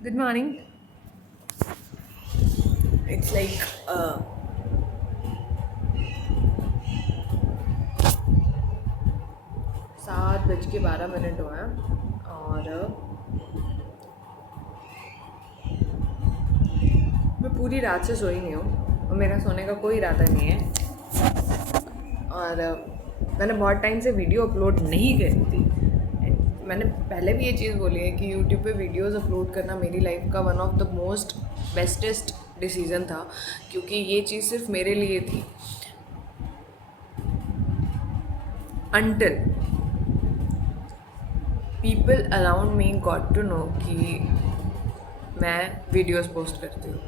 Good morning. It's like 7:12 हुए हैं और मैं पूरी रात से सोई नहीं हूँ और मेरा सोने का कोई इरादा नहीं है। और मैंने बहुत टाइम से वीडियो अपलोड नहीं करी थी। And मैंने पहले भी ये चीज़ बोली है कि यूट्यूब पे वीडियोस अपलोड करना मेरी लाइफ का one of the most bestest decision था, क्योंकि ये चीज़ सिर्फ मेरे लिए थी until people around me got to know कि मैं वीडियोस पोस्ट करती हूँ।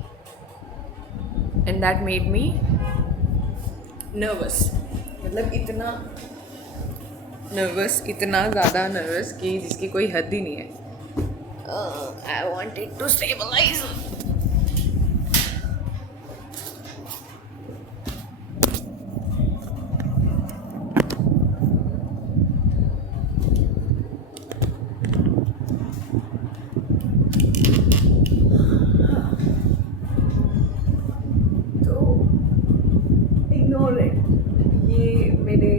And that made me nervous, मतलब इतना नर्वस, इतना ज़्यादा नर्वस कि जिसकी कोई हद ही नहीं है। I wanted to stabilise. तो इग्नोर इट, ये मेरे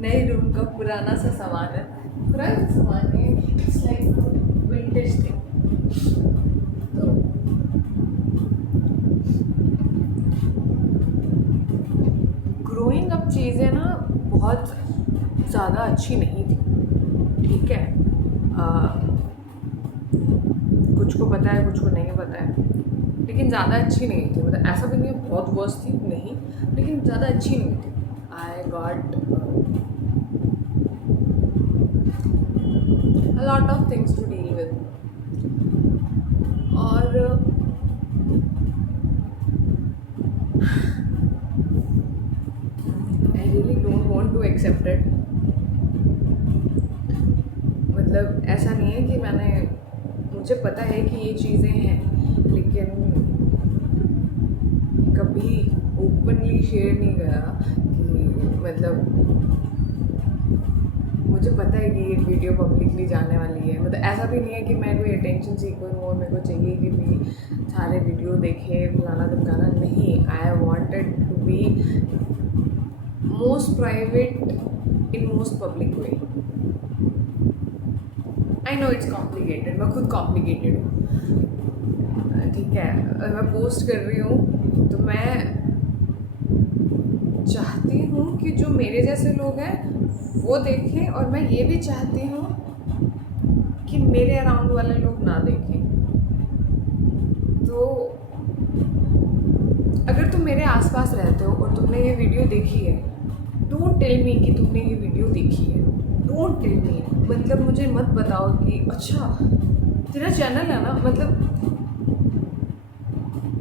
नए रूम का पुराना सा सामान है। पुराना सामान है, इट्स लाइक विंटेज थिंग। तो ग्रोइंग अप चीज़ें ना बहुत ज़्यादा अच्छी नहीं थी, ठीक है। कुछ को पता है, कुछ को नहीं पता है, लेकिन ज़्यादा अच्छी नहीं थी। मतलब ऐसा भी नहीं है बहुत वर्स्ट थी, नहीं, लेकिन ज़्यादा अच्छी नहीं थी। I got a lot of things to deal with। और I really don't want to accept it. मतलब ऐसा नहीं है कि मुझे पता है कि ये चीज़ें हैं, लेकिन कभी ओपनली शेयर नहीं करा कि मतलब मुझे पता है कि ये वीडियो पब्लिकली जाने वाली है। मतलब ऐसा भी नहीं है कि मैं कोई अटेंशन सीकर हूँ और मेरे को चाहिए कि भी सारे वीडियो देखे फलाना धमकाना, नहीं। I wanted to be most private in most public way. I know it's complicated, मैं खुद कॉम्प्लिकेटेड हूँ, ठीक है। मैं पोस्ट कर रही हूँ तो मैं चाहती हूँ कि जो मेरे जैसे लोग हैं वो देखें, और मैं ये भी चाहती हूँ कि मेरे अराउंड वाले लोग ना देखें। तो अगर तुम मेरे आसपास रहते हो और तुमने ये वीडियो देखी है, डोंट टेल मी कि तुमने ये वीडियो देखी है। डोंट टेल मी, मतलब मुझे मत बताओ कि अच्छा तेरा चैनल है ना। मतलब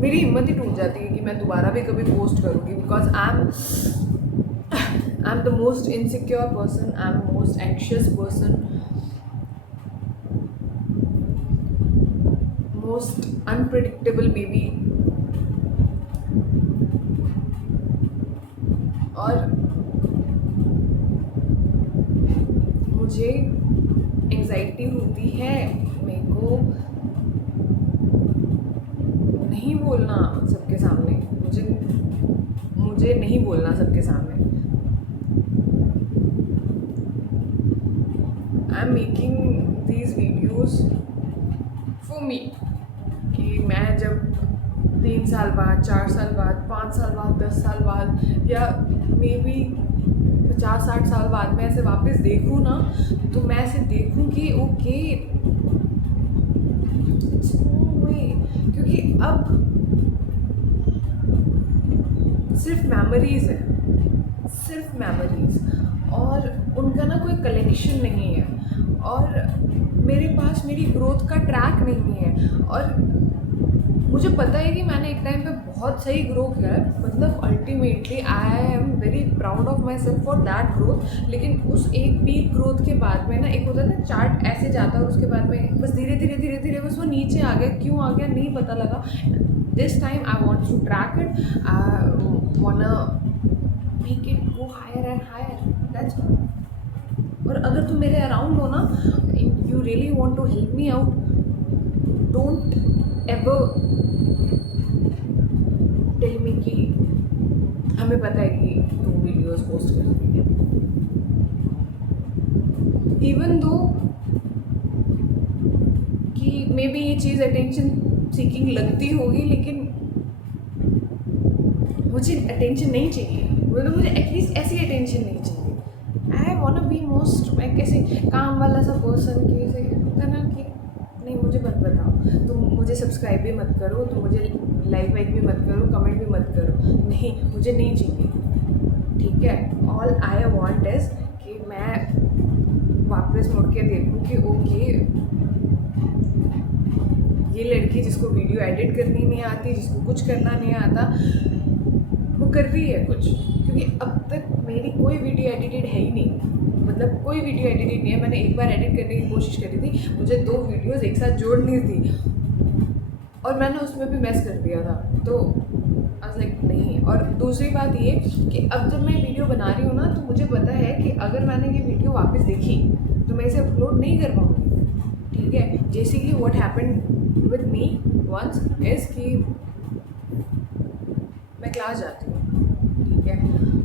मेरी हिम्मत ही टूट जाती है कि मैं दोबारा भी कभी पोस्ट करूँगी, because I am the most insecure person, I am most anxious person, most unpredictable baby. और मुझे एंग्जाइटी होती है, मेरे को नहीं बोलना सबके सामने, मुझे नहीं बोलना सबके सामने। I am making these videos for me, कि मैं जब 3 साल बाद, 4 साल बाद, 5 साल बाद, 10 साल बाद, या मे बी 50-60 साल बाद मैं ऐसे वापस देखूँ ना, तो मैं ऐसे देखूँ कि ओके, क्योंकि अब सिर्फ मेमोरीज़ है, सिर्फ मेमोरीज़, और उनका ना कोई कलेक्शन नहीं है। और मेरे पास मेरी ग्रोथ का ट्रैक नहीं है। और मुझे पता है कि मैंने एक टाइम पे बहुत सही ग्रो किया है, मतलब ultimately I am very proud of my self for that growth. लेकिन उस एक पीक ग्रोथ के बाद में ना, एक होता है ना चार्ट ऐसे जाता है और उसके बाद में बस धीरे धीरे धीरे धीरे बस वो नीचे आ गया। क्यों आ गया नहीं पता लगा। This time I want to track it, I want make it go higher and higher, that's. और अगर तुम मेरे अराउंड हो ना, you really want to help me out, don't ever tell me कि हमें पता है कि तू वीडियोस पोस्ट करती है, इवन दो कि मे बी ये चीज़ अटेंशन सीकिंग लगती होगी, लेकिन मुझे अटेंशन नहीं चाहिए, मतलब मुझे एटलीस्ट ऐसी अटेंशन नहीं चाहिए। आई वॉन्ट बी मोस्ट मैं कैसे काम वाला सा पर्सन कि ऐसे होता है ना कि नहीं मुझे मत बताओ, तुम मुझे सब्सक्राइब भी मत करो, तुम मुझे लाइक वाइक भी मत करो, कमेंट भी मत करो, नहीं मुझे नहीं चाहिए, ठीक है। ऑल आई वॉन्ट इज़ कि मैं वापस मुड़ के देखूँ कि ओके ये लड़की जिसको वीडियो एडिट करनी नहीं आती, जिसको कुछ करना नहीं आता, वो कर रही है कुछ। क्योंकि अब तक मेरी कोई वीडियो एडिटेड है ही नहीं, मतलब कोई वीडियो एडिटेड नहीं है। मैंने एक बार एडिट करने की कोशिश करी थी, मुझे 2 वीडियोस एक साथ जोड़नी थी और मैंने उसमें भी मैस कर दिया था, तो आई वाज लाइक नहीं। और दूसरी बात ये कि अब जब मैं वीडियो बना रही हूँ ना, तो मुझे पता है कि अगर मैंने ये वीडियो वापस देखी तो मैं इसे अपलोड नहीं कर पाऊँगी, ठीक है। जैसे कि what happened with me once is कि मैं क्लास जाती हूँ, ठीक है,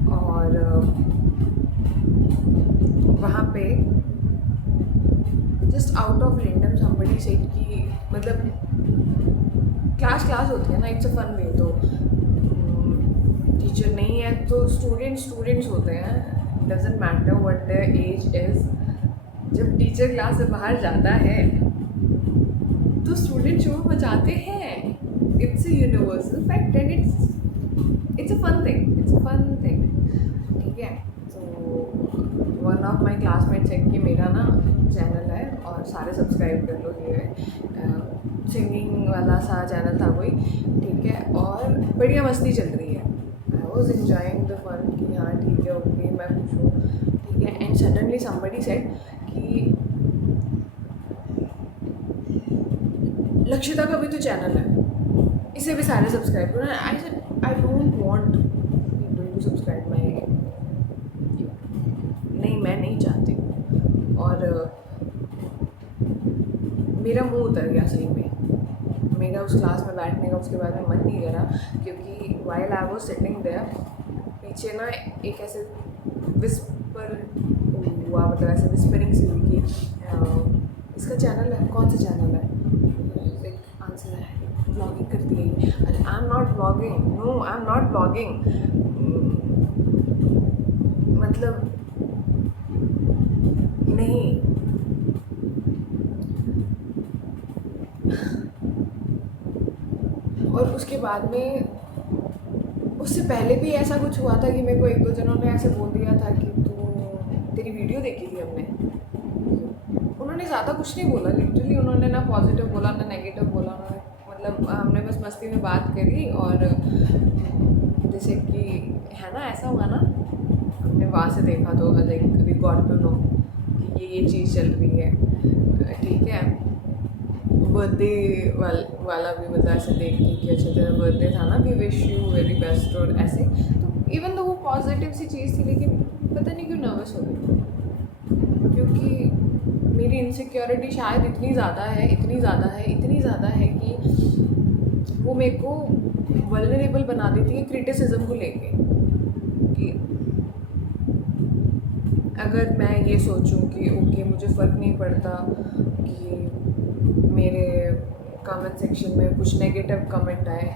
और वहाँ पे just out of random somebody said कि मतलब क्लास होती है ना, इट्स अ फन वे, तो टीचर नहीं है तो स्टूडेंट्स होते हैं, doesn't matter what their age is. जब टीचर क्लास से बाहर जाता है तो स्टूडेंट शोर मचाते हैं, it's a universal fact and it's a fun thing, ठीक है। तो one of my classmate said कि मेरा ना चैनल है और सारे सब्सक्राइब कर लो, ये सिंगिंग वाला सा चैनल था कोई, ठीक है, और बढ़िया मस्ती चल रही है। I was enjoying the fun कि हाँ ठीक है ओके मैं खुश हूँ, ठीक है। एंड सडनली समबडी सेड कि लक्षिता का भी तो चैनल है, इसे भी सारे सब्सक्राइब करो। I said I don't want people to subscribe my, नहीं मैं नहीं चाहती हूँ। और मेरा मुंह उतर गया सही में, मेरा उस क्लास में बैठने का उसके बाद में मन नहीं करा, क्योंकि while I was sitting there पीछे ना एक ऐसे विस्पर हुआ, मतलब ऐसे विस्परिंग सी हुई कि इसका चैनल है, कौन सा चैनल है, एक आंसर है ब्लॉगिंग करती है। अरे I am not blogging, no I am not blogging, मतलब नहीं। और उसके बाद में उससे पहले भी ऐसा कुछ हुआ था कि मेरे को 1-2 जनों ने ऐसे बोल दिया था कि तू तेरी वीडियो देखी थी हमने। उन्होंने ज़्यादा कुछ नहीं बोला, लिटरली उन्होंने ना पॉजिटिव बोला ना नेगेटिव बोला, उन्होंने मतलब हमने बस मस्ती में बात करी, और जैसे कि है ना ऐसा हुआ ना, हमने वहाँ से देखा तो like we got to know कि ये चीज़ चल रही है, ठीक है। बर्थडे वाला भी मतलब ऐसे देख कि अच्छा तेरा बर्थडे था ना, we wish you very best और ऐसे, तो इवन तो वो पॉजिटिव सी चीज़ थी, लेकिन पता नहीं क्यों नर्वस हो गई, क्योंकि मेरी इनसिक्योरिटी शायद इतनी ज़्यादा है कि वो मेरे को वल्नरेबल बना देती है क्रिटिसिज्म को लेके। कि अगर मैं ये सोचूं कि ओके मुझे फ़र्क नहीं पड़ता कि मेरे कमेंट सेक्शन में कुछ नेगेटिव कमेंट आए,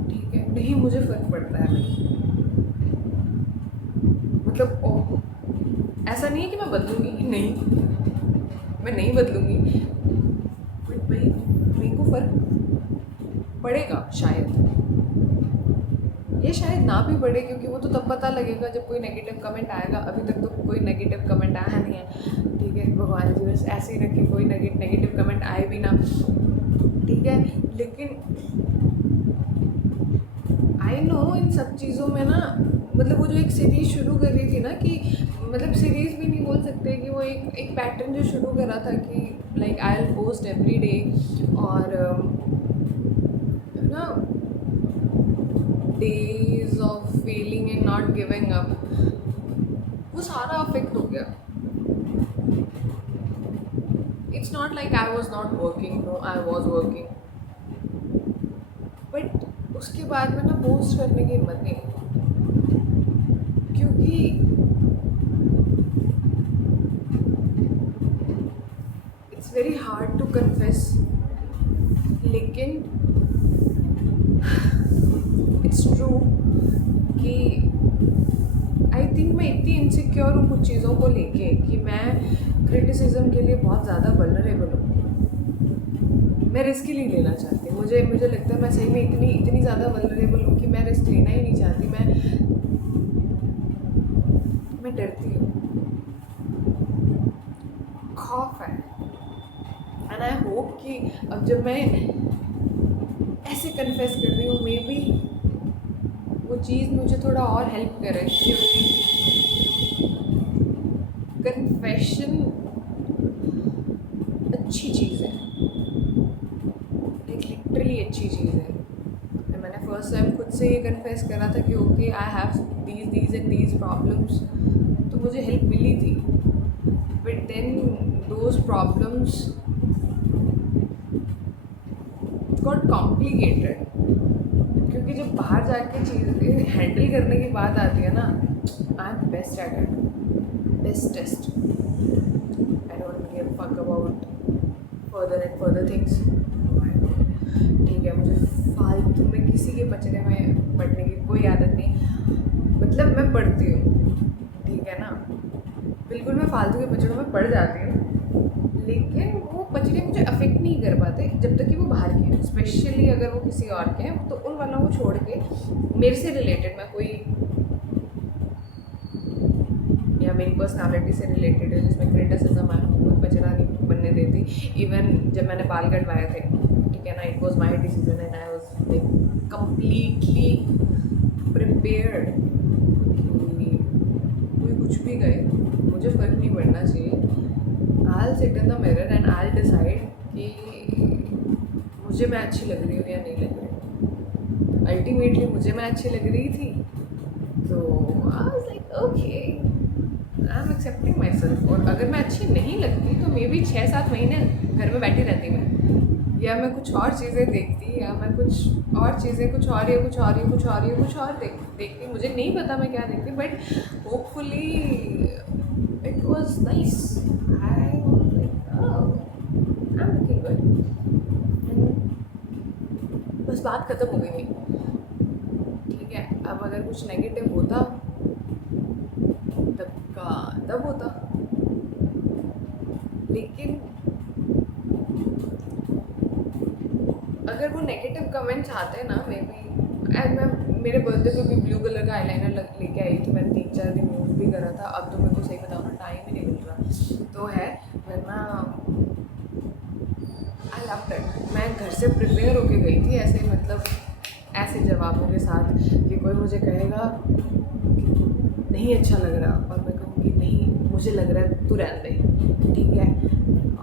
ठीक है, नहीं मुझे फ़र्क पड़ता है। मतलब ऐसा नहीं है कि मैं बदलूँगी, नहीं मैं नहीं बदलूँगी, बट भाई मेरे को फ़र्क पड़ेगा शायद, ये शायद ना भी पड़े, क्योंकि वो तो तब पता लगेगा जब कोई नेगेटिव कमेंट आएगा। अभी तक तो कोई नेगेटिव कमेंट आया नहीं है, ठीक है, भगवान जी बस ऐसे ही रखे, कोई नेगेटिव कमेंट आए भी ना, ठीक है। लेकिन आई नो इन सब चीज़ों में ना, मतलब वो जो एक सीरीज़ शुरू कर रही थी ना, कि मतलब सीरीज़ भी नहीं बोल सकते, कि वो एक पैटर्न जो शुरू करा था कि like I will post every day, और ना days of failing and not giving up, वो सारा अफेक्ट हो गया। It's not like I was not working, no I was working, but उसके बाद में ना पोस्ट करने की हिम्मत नहीं हुई, क्योंकि it's very hard to confess, लेकिन इट्स ट्रू कि आई थिंक मैं इतनी इनसिक्योर हूँ कुछ चीज़ों को लेके कि मैं क्रिटिसिज्म के लिए बहुत ज़्यादा वल्नरेबल हूँ। मैं रिस्क ही नहीं लेना चाहती, मुझे लगता है मैं सही में इतनी ज़्यादा वल्नरेबल हूँ कि मैं रिस्क लेना ही नहीं चाहती। मैं डरती हूँ, खौफ है। एंड आई होप कि अब जब मैं ऐसे कन्फेस कर रही हूँ, मे बी वो चीज़ मुझे थोड़ा और हेल्प करे, क्योंकि कन्फेशन अच्छी चीज़ है, लिटरली अच्छी चीज़ है। मैंने फर्स्ट टाइम खुद से ये कन्फेस करा था कि okay I have these and these problems, तो मुझे हेल्प मिली थी। But then those problems got complicated, क्योंकि जब बाहर जाके चीज़ें हैंडल करने की बात आती है ना, I am best at it, bestest. I don't give fuck about further and further things. ठीक है, मुझे फालतू में किसी के पचड़े में पड़ने की कोई आदत नहीं। मतलब मैं पढ़ती हूँ, ठीक है ना, बिल्कुल मैं फालतू के पचड़ों में पड़ जाती हूँ, लेकिन वो पचड़े मुझे अफेक्ट नहीं कर पाते जब तक कि वो बाहर के हैं। स्पेशली अगर वो किसी और के हैं, तो उन वालों को छोड़ के मेरे से रिलेटेड मैं कोई, या मेरी पर्सनालिटी से रिलेटेड है जिसमें क्रिटिसिज्म है, कोई पचड़ा नहीं बनने देती। इवन जब मैंने बाल कटवाए थे, ठीक है ना, it was my decision and I was like completely prepared कि कोई कुछ भी कहे मुझे फ़र्क नहीं पड़ना चाहिए। I'll sit in the mirror and I'll decide कि मुझे मैं अच्छी लग रही हूँ या नहीं लग रही हूँ। अल्टीमेटली मुझे मैं अच्छी लग रही थी, तो I was like okay, I'm accepting myself। और अगर मैं अच्छी नहीं लगती तो मे बी 6-7 महीने घर में बैठी रहती मैं, या मैं कुछ और चीज़ें देखती, या मैं कुछ और चीज़ें कुछ और देखती। मुझे नहीं पता मैं क्या देखती, but hopefully it was nice. I was like oh, I am looking good. बस बात ख़त्म हो गई थी, ठीक है। अब अगर कुछ नेगेटिव होता तब का तब होता, लेकिन अगर वो नेगेटिव कमेंट्स आते ना, मे बी मैं मेरे बर्थडे पे भी ब्लू कलर का आईलाइनर लेके आई थी। मैंने 3-4 दिन यूज़ भी करा था। अब तो मेरे को सही बताऊँ ना, टाइम ही नहीं मिल रहा तो है, वरना आई लव दैट। मैं घर से प्रिपेयर होके गई थी, ऐसे मतलब ऐसे जवाबों के साथ कि कोई मुझे कहेगा नहीं अच्छा लग रहा, और मैं कहूँगी नहीं मुझे लग रहा है, तू रहने दे, ठीक है।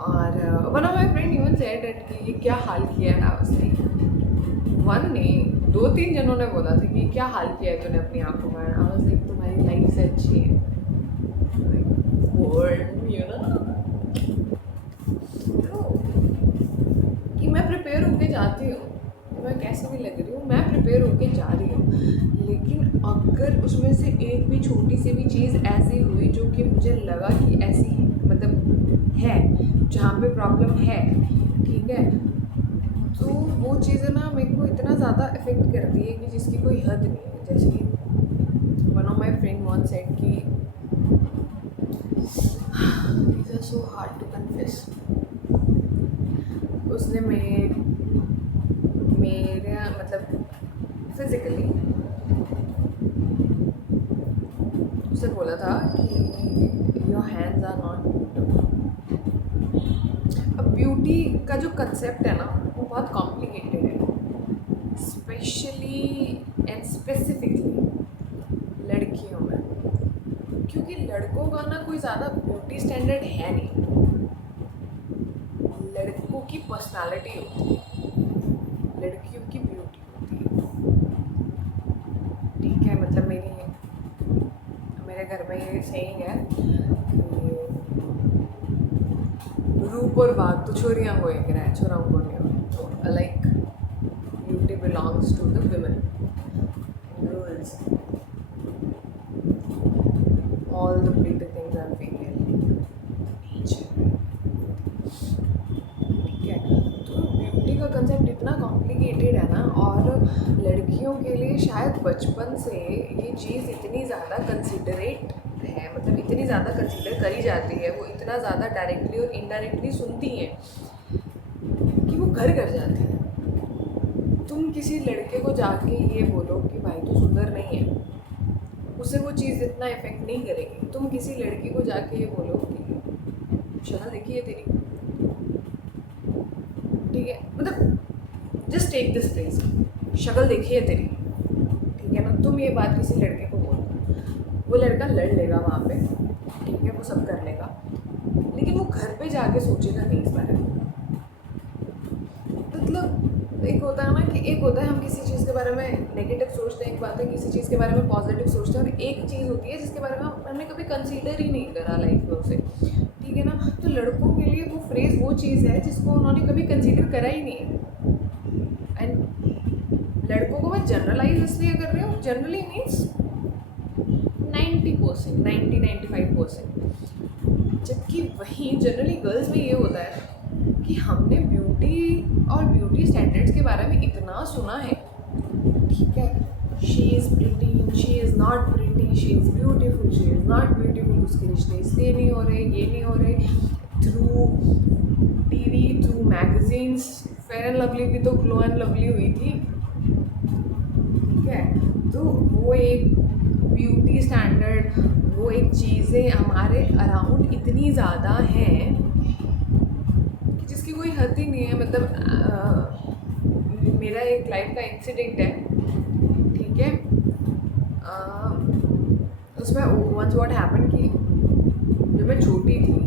और one of my friend even said that कि ये क्या हाल किया है। आई वाज लाइक, वन नहीं 2-3 जनों ने बोला था कि क्या हाल किया है तूने अपनी आंखों में। आई वाज लाइक, तुम्हारी लाइफ से अच्छी है, यू नो। तो कि मैं प्रिपेयर होके जाती हूँ, मैं कैसे भी लग रही हूँ, मैं प्रिपेयर होके जा रही हूँ, लेकिन अगर उसमें से एक भी छोटी सी भी चीज़ ऐसी हुई जो कि मुझे लगा कि ऐसी मतलब है, जहाँ पे प्रॉब्लम है, ठीक है, तो वो चीज़ें ना मेरे को इतना ज़्यादा इफ़ेक्ट करती है कि जिसकी कोई हद नहीं है। जैसे कि one of my friend once said कि these are so hard to confess। उसने मेरे मतलब फिज़िकली उससे बोला था कि your hands are not beautiful. अब ब्यूटी का जो कंसेप्ट है ना, वो बहुत कॉम्प्लिकेटेड है, स्पेशली एंड स्पेसिफिकली लड़कियों में, क्योंकि लड़कों का ना कोई ज़्यादा ब्यूटी स्टैंडर्ड है नहीं। लड़कों की पर्सनालिटी होती है, लड़कियों की ब्यूटी होती है, ठीक है। मतलब मेरे घर में ये सेइंग है कि रूप और बात तो छोरियाँ को एक रहा है, छोराओं को नहीं हो। तो like belongs to the women, girls. All the pretty things are female. Nature. ठीक है, तो ब्यूटी का कंसेप्ट इतना कॉम्प्लिकेटेड है ना, और लड़कियों के लिए शायद बचपन से ये चीज़ इतनी ज़्यादा कंसिडरेट है, मतलब इतनी ज़्यादा कंसिडर करी जाती है, वो इतना ज़्यादा डायरेक्टली और इनडायरेक्टली सुनती हैं कि वो घर कर जाती है. तुम किसी लड़के को जाके ये बोलो कि भाई तू सुंदर नहीं है, उससे वो चीज़ इतना इफेक्ट नहीं करेगी. तुम किसी लड़की को जाके ये बोलो कि शक्ल देखी है तेरी, ठीक है, मतलब जस्ट टेक दिस प्लेस, शक्ल देखी है तेरी, ठीक है ना. तुम ये बात किसी लड़के को बोलो, वो लड़का लड़ लेगा वहाँ पे, ठीक है, वो सब कर लेगा, लेकिन वो घर पे जाके सोचेगा नहीं इस बारे में. मतलब एक होता है ना कि एक होता है हम किसी चीज़ के बारे में नेगेटिव सोचते हैं, एक बात है किसी चीज़ के बारे में पॉजिटिव सोचते हैं, और एक चीज़ होती है जिसके बारे में हमने कभी कंसीडर ही नहीं करा लाइफ में उसे, ठीक है ना. तो लड़कों के लिए वो फ्रेज़ वो चीज़ है जिसको उन्होंने कभी कंसीडर करा ही नहीं है. एंड लड़कों को मैं जनरलाइज इसलिए कर रही हूँ, जनरली मीन्स 90%, 90-95%, जबकि वहीं जनरली गर्ल्स में ये होता है कि हमने ब्यूटी और ब्यूटी स्टैंडर्ड्स के बारे में इतना सुना है, ठीक है, she is pretty, she is not pretty, she is beautiful, she is not beautiful, उसके रिश्ते इसलिए नहीं हो रहे, ये नहीं हो रहे. Through TV, through magazines, fair and lovely भी तो ग्लो एंड लवली हुई थी, ठीक है. तो वो एक ब्यूटी स्टैंडर्ड, वो एक चीज़ें हमारे अराउंड इतनी ज़्यादा हैं कि जिसकी कोई हद ही नहीं है. मतलब मेरा एक लाइफ का इंसिडेंट है, ठीक है, उसमें वंस व्हाट हैपन कि जब मैं छोटी थी,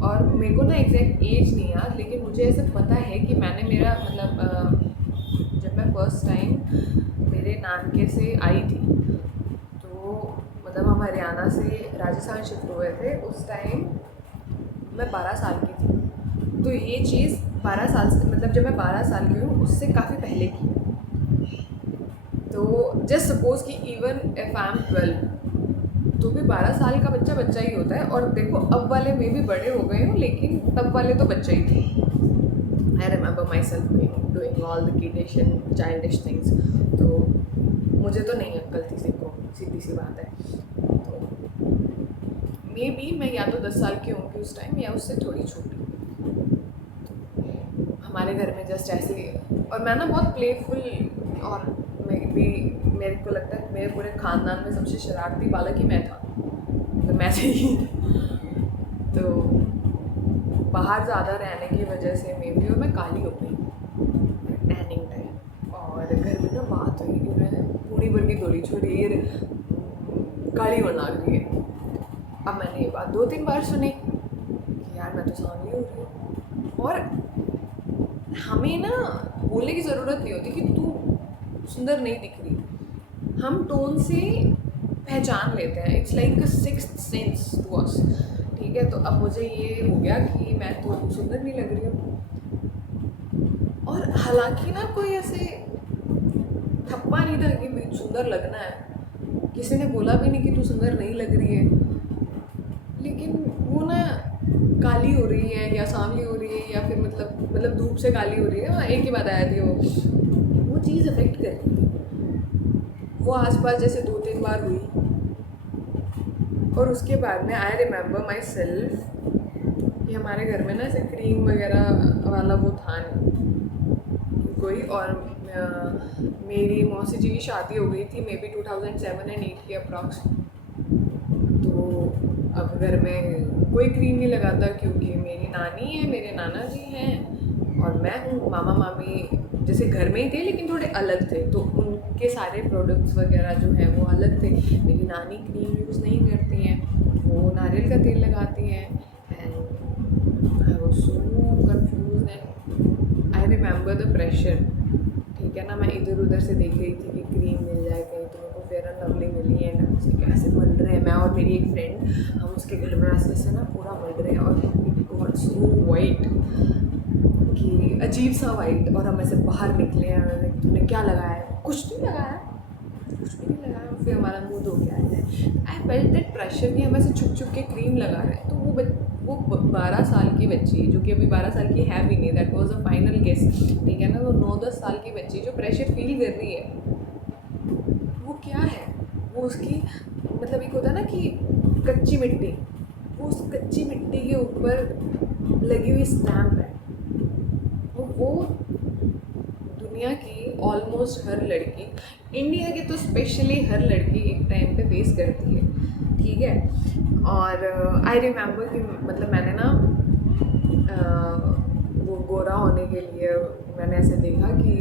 और मेरे को ना एग्जैक्ट एज नहीं याद, लेकिन मुझे ऐसा पता है कि मैंने मेरा मतलब जब मैं फर्स्ट टाइम मेरे नानके से आई थी, तो मतलब हम हरियाणा से राजस्थान शिफ्ट हुए थे. उस टाइम मैं 12 साल की थी. तो ये चीज़ 12 साल से, मतलब जब मैं 12 साल की हूँ उससे काफ़ी पहले की. तो जस्ट सपोज़ कि इवन इफ आई एम 12, तो भी 12 साल का बच्चा बच्चा ही होता है. और देखो अब वाले में भी बड़े हो गए हूँ, लेकिन तब वाले तो बच्चा ही थे. I remember my self doing all the kiddish and childish things. तो मुझे तो नहीं अक्ल थी, सीखो, सीधी सी बात है. तो मे बी मैं या तो 10 साल की होंगी उस टाइम, या उससे थोड़ी छोटी. हमारे घर में जस्ट ऐसे ही, और मैं ना बहुत प्लेफुल, और मेरे को लगता है मेरे पूरे ख़ानदान में सबसे शरारती बालक ही मैं था, तो मैं से ही. तो बाहर ज़्यादा रहने की वजह से मे बी, और मैं काली हो गई टैनिंग टाइम, और घर में ना बात हुई कि मैं पूरी भर की थोड़ी छोड़ी ये काली होने लग रही है. अब मैंने ये बात 2-3 बार सुनी कि यार मैं तो सांवली हो रही हूँ. और हमें ना बोलने की ज़रूरत नहीं होती कि तू सुंदर नहीं दिख रही, हम टोन से पहचान लेते हैं. It's like a sixth sense to us, ठीक है. तो अब मुझे ये हो गया कि मैं तो सुंदर नहीं लग रही हूँ. और हालांकि ना कोई ऐसे थप्पा नहीं था कि सुंदर लगना है, किसी ने बोला भी नहीं कि तू सुंदर नहीं लग रही है, लेकिन वो ना काली हो रही है या सांवली हो रही है, या फिर मतलब धूप से काली हो रही है, एक ही बात आया थी. वो चीज़ अफेक्ट कर रही थी. वो आसपास जैसे 2-3 बार हुई, और उसके बाद में आई रिमेंबर माई सेल्फ कि हमारे घर में ना ऐसे क्रीम वगैरह वाला वो था नहीं कोई. और मेरी मौसी जी की शादी हो गई थी मे बी 2007 एंड 8 की अप्रॉक्स. तो अब घर में कोई क्रीम नहीं लगाता, क्योंकि मेरी नानी है, मेरे नाना जी हैं, और मैं हूँ. मामा मामी जैसे घर में ही थे, लेकिन थोड़े अलग थे, तो उनके सारे प्रोडक्ट्स वगैरह जो हैं वो अलग थे. मेरी नानी क्रीम यूज़ नहीं करती हैं, वो नारियल का तेल लगाती हैं. And I was so confuse, and I remember the pressure, ठीक है ना. मैं इधर उधर से देख रही थी कि क्रीम मिल जाए कहीं, तो मेरे को फेयर एंड लवली मिली है ना, उसके कैसे बन रहे हैं. मैं और मेरी एक फ्रेंड, हम उसके घर में ऐसे ना पूरा बन रहे हैं, और इट गॉट सो वाइट कि अजीब सा वाइट, और हम ऐसे बाहर निकले हैं, तुमने क्या लगाया है? कुछ नहीं लगाया, कुछ भी नहीं लगाया। फिर हमारा मुंह धो के आया है। आई फेल्ट दैट प्रेशर कि हम ऐसे छुप छुप के क्रीम लगा रहे हैं। तो वो 12 साल की बच्ची, जो कि अभी 12 साल की है भी नहीं, that was a final guess, ठीक है ना, वो 9-10 साल की बच्ची जो प्रेशर फील कर रही है, वो क्या है? वो उसकी मतलब एक होता है ना कि कच्ची मिट्टी, वो उस कच्ची मिट्टी के ऊपर लगी हुई स्टैम्प है। वो दुनिया की ऑलमोस्ट हर लड़की, इंडिया की तो स्पेशली हर लड़की एक टाइम पे फेस करती है, ठीक है। और आई रिमेंबर कि मतलब मैंने ना वो गोरा होने के लिए मैंने ऐसे देखा कि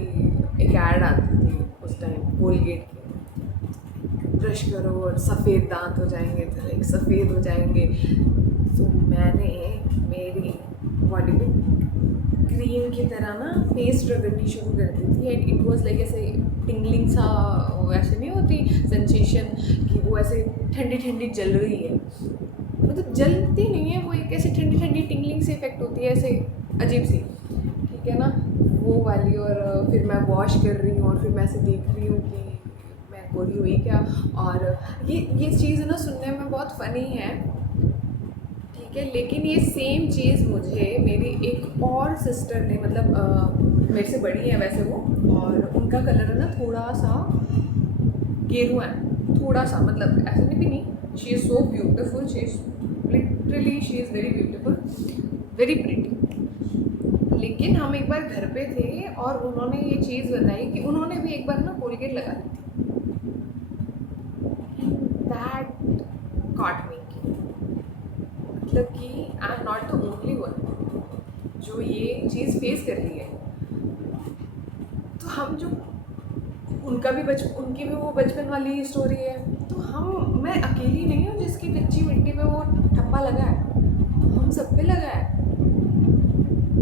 एक ऐड आती थी उस टाइम कोलगेट की, ब्रश करो और सफ़ेद दांत हो जाएंगे, तो लाइक सफ़ेद हो जाएंगे। तो मैंने मेरी बॉडी पे क्रीम की तरह ना पेस्ट रगड़नी शुरू कर दी थी, एंड इट वाज लाइक ऐसे टिंगलिंग सा, ऐसे नहीं होती सेंसेशन कि वो ऐसे ठंडी ठंडी जल रही है, मतलब जलती नहीं है वो, एक ऐसे ठंडी ठंडी टिंगलिंग से इफेक्ट होती है ऐसे अजीब सी, ठीक है ना, वो वाली। और फिर मैं वॉश कर रही हूँ और फिर मैं ऐसे देख रही हूँ कि मैं गोरी हुई क्या। और ये चीज़ ना सुनने में बहुत फ़नी है, ठीक है, लेकिन ये सेम चीज़ मुझे मेरी एक और सिस्टर ने, मतलब मेरे से बड़ी है वैसे वो, और उनका कलर है ना थोड़ा सा गेरुआ है, थोड़ा सा, मतलब ऐसे नहीं भी नहीं, she is so beautiful, she is literally she is very beautiful, very pretty. लेकिन हम एक बार घर पे थे और उन्होंने ये चीज़ बताई कि उन्होंने भी एक बार ना कोलगेट लगा दी थी, दैट कॉट मी, मतलब कि I am not the only one जो ये चीज़ फेस कर रही है। तो हम जो उनकी भी वो बचपन वाली स्टोरी है, तो मैं अकेली नहीं हूँ जिसकी कच्ची मिट्टी पे वो ठप्पा लगा है, हम सब पे लगा है।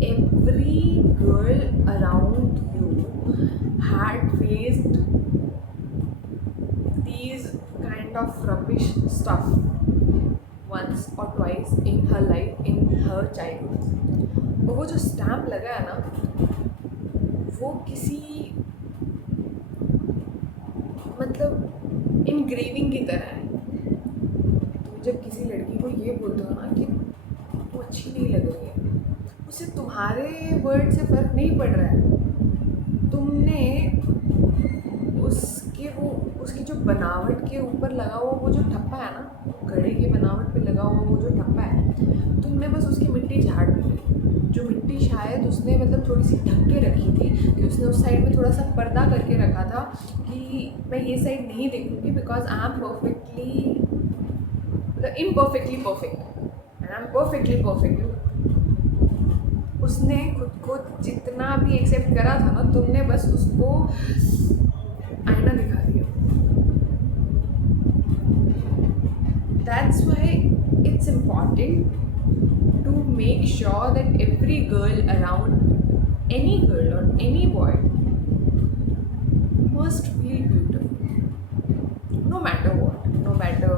Every girl around you had faced these kind of rubbish stuff once or twice in her life, in her childhood। और वो जो स्टैम्प लगा है ना, वो किसी मतलब इनग्रेविंग की तरह है। तुम जब किसी लड़की को ये बोलते हो ना कि वो अच्छी नहीं लग रही है, उससे तुम्हारे वर्ड से फ़र्क नहीं पड़ रहा है, तुमने उसकी जो बनावट के ऊपर लगा हुआ वो जो ठप्पा है ना, घड़े की बनावट पे लगा हुआ वो जो ठप्पा है, तुमने बस उसकी मिट्टी झाड़ दी, जो मिट्टी शायद उसने मतलब थोड़ी सी ढक के रखी थी, कि उसने उस साइड में थोड़ा सा पर्दा करके रखा था कि मैं ये साइड नहीं देखूँगी बिकॉज आई एम परफेक्टली, मतलब imperfectly perfect and I am perfectly perfect. उसने खुद को जितना भी एक्सेप्ट करा था ना, तुमने बस उसको आईना दिखा दिया। That's why it's important to make sure that every girl around, any girl or any boy, must feel beautiful, no matter what, no matter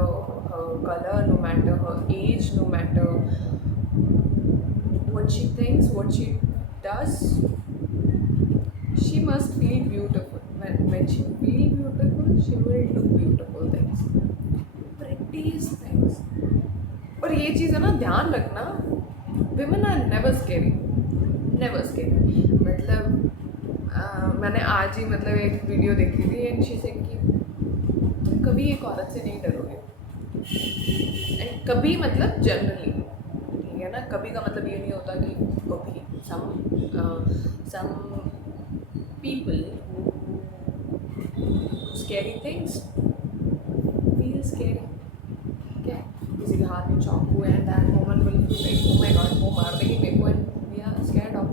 her color, no matter her age, no matter what she thinks, what she does, she must feel beautiful. When she feel beautiful, she will do beautiful things, prettiest things। और ये चीज़ है ना, ध्यान रखना, women are never scary, never scary। मतलब मैंने आज ही मतलब एक वीडियो देखी थी, एंड शी सेड कि तुम कभी एक औरत से नहीं डरोगे, एंड कभी मतलब जनरली, ठीक है ना, कभी का मतलब ये नहीं होता कि कभी, some people scary things feel scary, ठीक है, किसी के हाथ में चाकू है, and that woman will be like oh my god, वो मार देगी मेरे को, and we are scared of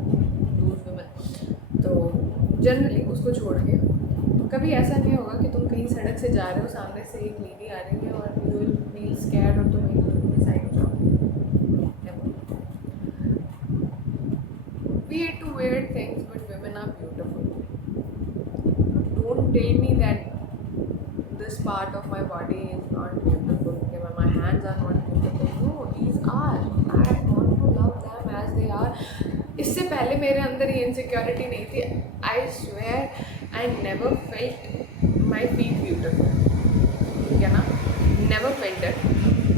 those women. तो जनरली उसको छोड़ के कभी ऐसा नहीं होगा कि तुम कहीं सड़क से जा रहे हो, सामने से एक लेडी आ रही है और यू विल फील स्कैर्ड और तुम एक साइड जाओ। We hate to wear things, but women are beautiful. Don't tell me that this part of my body is not beautiful, okay, when my hands are not beautiful. No, these are. I want to love them as they are. इससे पहले मेरे अंदर ये insecurity नहीं थी. I swear I never felt my feet beautiful, ठीक है ना, नेवर फेल्ट इट.